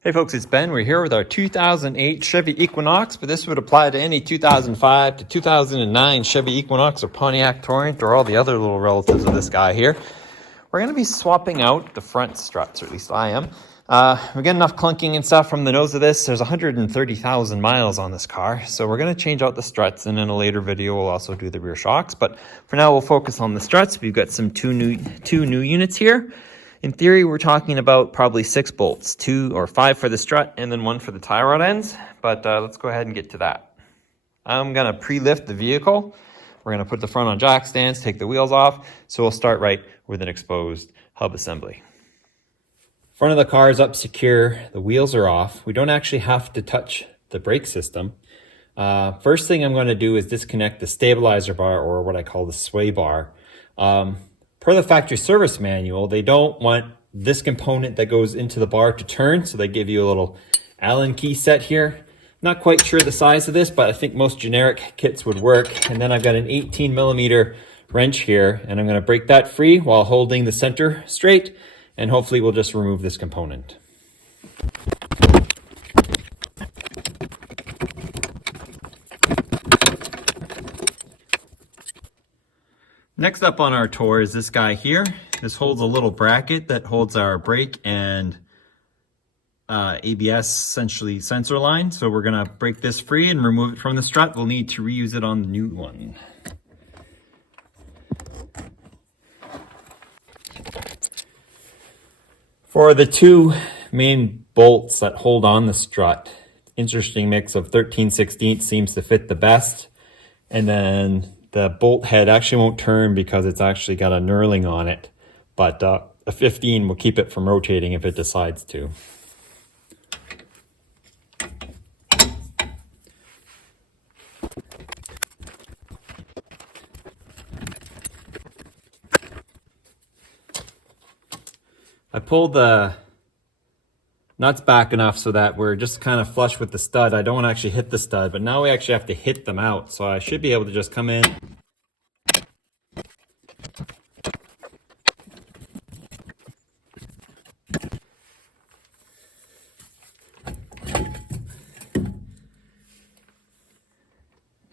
Hey folks, it's Ben. We're here with our 2008 Chevy Equinox, but this would apply to any 2005 to 2009 Chevy Equinox or Pontiac Torrent or all the other little relatives of this guy here. We're going to be swapping out the front struts, or at least I am. We get enough clunking and stuff from the nose of this. There's 130,000 miles on this car, so we're going to change out the struts, and in a later video we'll also do the rear shocks. But for now we'll focus on the struts. We've got two new units here. In theory, we're talking about probably 6 bolts, 2 or 5 for the strut and then 1 for the tie rod ends. But let's go ahead and get to that. I'm going to pre-lift the vehicle. We're going to put the front on jack stands, take the wheels off. So we'll start right with an exposed hub assembly. Front of the car is up secure. The wheels are off. We don't actually have to touch the brake system. First thing I'm going to do is disconnect the stabilizer bar, or what I call the sway bar. Per the factory service manual, they don't want this component that goes into the bar to turn, so they give you a little Allen key set here. Not quite sure the size of this, but I think most generic kits would work. And then I've got an 18 millimeter wrench here, and I'm going to break that free while holding the center straight, and hopefully we'll just remove this component. Next up on our tour is this guy here. This holds a little bracket that holds our brake and ABS, essentially, sensor line. So we're gonna break this free and remove it from the strut. We'll need to reuse it on the new one. For the 2 main bolts that hold on the strut, interesting mix of 13/16 seems to fit the best. And then the bolt head actually won't turn because it's actually got a knurling on it, but a 15 will keep it from rotating if it decides to. I pulled the nuts back enough so that we're just kind of flush with the stud. I don't want to actually hit the stud, but now we actually have to hit them out. So I should be able to just come in.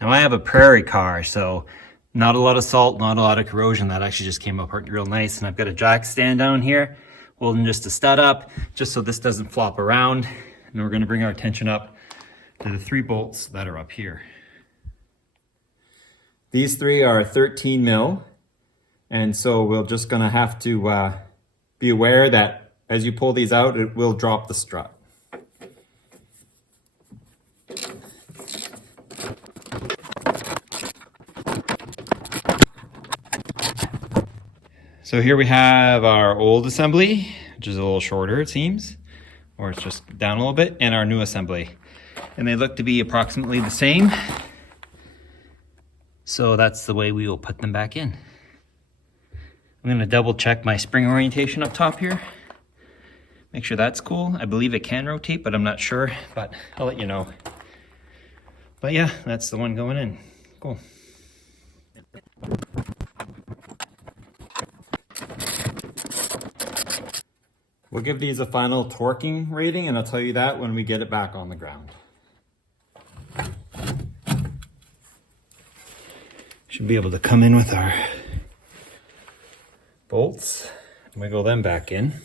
Now I have a prairie car, so not a lot of salt, not a lot of corrosion. That actually just came up real nice. And I've got a jack stand down here, holding just a stud up, just so this doesn't flop around. And we're gonna bring our attention up to the 3 bolts that are up here. These 3 are 13 mil. And so we're just gonna have to be aware that as you pull these out, it will drop the strut. So here we have our old assembly, which is a little shorter, it seems, or it's just down a little bit, and our new assembly. And they look to be approximately the same. So that's the way we will put them back in. I'm gonna double check my spring orientation up top here. Make sure that's cool. I believe it can rotate, but I'm not sure, but I'll let you know. But yeah, that's the one going in. Cool. We'll give these a final torquing rating, and I'll tell you that when we get it back on the ground. Should be able to come in with our bolts, wiggle them back in.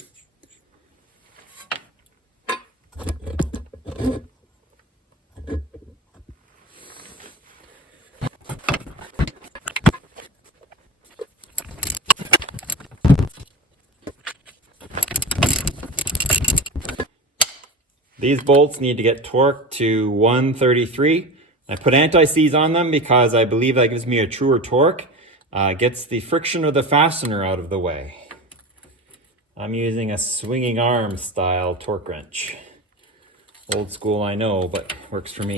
These bolts need to get torqued to 133. I put anti-seize on them because I believe that gives me a truer torque. Gets the friction of the fastener out of the way. I'm using a swinging arm style torque wrench. Old school, I know, but works for me.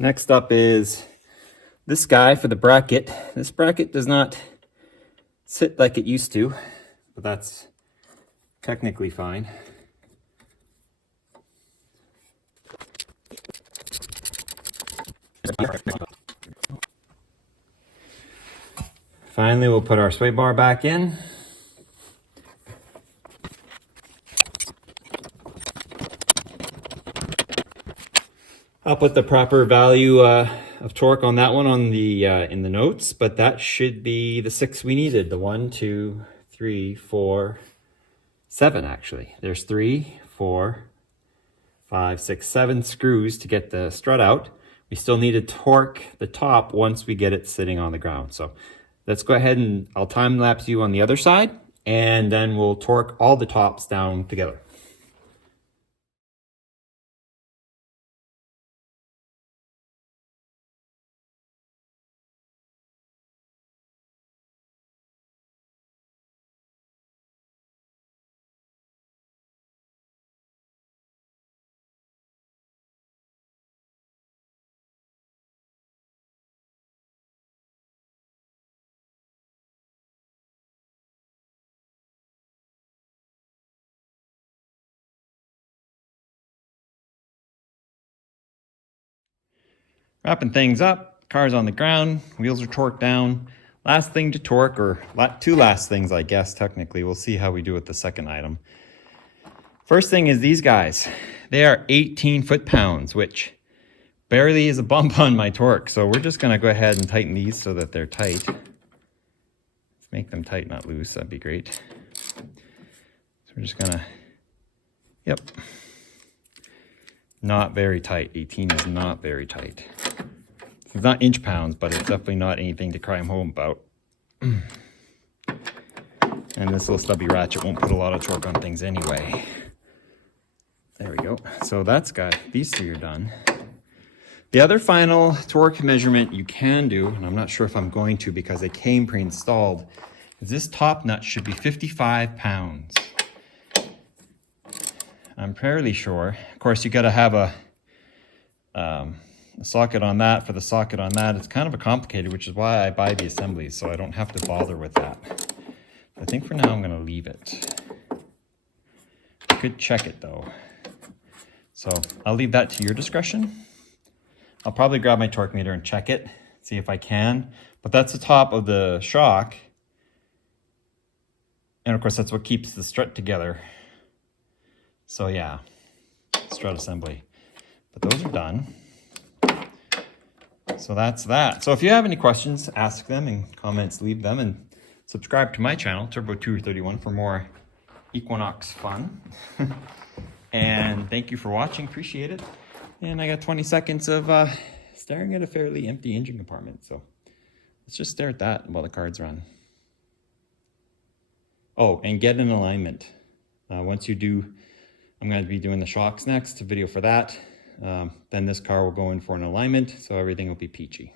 Next up is this guy for the bracket. This bracket does not sit like it used to, but that's technically fine. Finally, we'll put our sway bar back in. I'll put the proper value of torque on that one on the in the notes, but that should be the 6 we needed. The 1, 2, 3, 4, 7 actually. There's 3, 4, 5, 6, 7 screws to get the strut out. We still need to torque the top once we get it sitting on the ground. So let's go ahead and I'll time lapse you on the other side, and then we'll torque all the tops down together. Wrapping things up, car's on the ground, wheels are torqued down. Last thing to torque, or two last things I guess technically, we'll see how we do with the second item. First thing is these guys. They are 18 foot-pounds, which barely is a bump on my torque. So we're just gonna go ahead and tighten these so that they're tight. Let's make them tight, not loose, that'd be great. So we're just gonna, yep. Not very tight, 18 is not very tight. It's not inch pounds, but it's definitely not anything to cry home about. And this little stubby ratchet won't put a lot of torque on things anyway. There we go. So that's got, these 3 are done. The other final torque measurement you can do, and I'm not sure if I'm going to because they came pre-installed, is this top nut should be 55 pounds. I'm fairly sure. Of course, you got to have a socket on that for the socket on that. It's kind of a complicated, which is why I buy the assemblies, so I don't have to bother with that. I think for now I'm going to leave it. I could check it though. So I'll leave that to your discretion. I'll probably grab my torque meter and check it, see if I can. But that's the top of the shock. And of course, that's what keeps the strut together. So yeah, strut assembly. But those are done. So that's that. So if you have any questions, ask them, in comments, leave them, and subscribe to my channel, Turbo231, for more Equinox fun. And thank you for watching, appreciate it. And I got 20 seconds of staring at a fairly empty engine compartment. So let's just stare at that while the cards run. Oh, and get an alignment. Once you do, I'm going to be doing the shocks next, a video for that. Then this car will go in for an alignment, so everything will be peachy.